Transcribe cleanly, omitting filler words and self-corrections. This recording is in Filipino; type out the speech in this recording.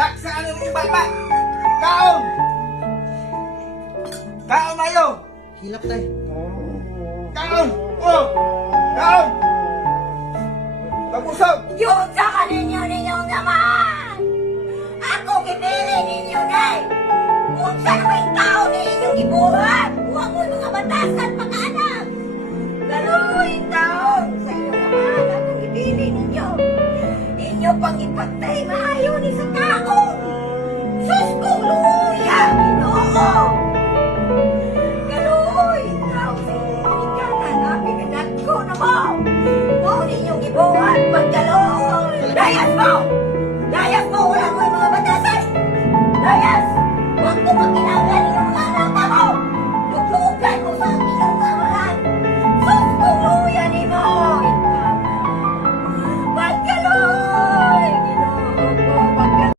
Laksaan mo yung bata! Kaon! Kaon mayo! Hilap tay. Kaon! Oh! Kaon! Pag-usap! Yung sa kaninyo ninyong naman!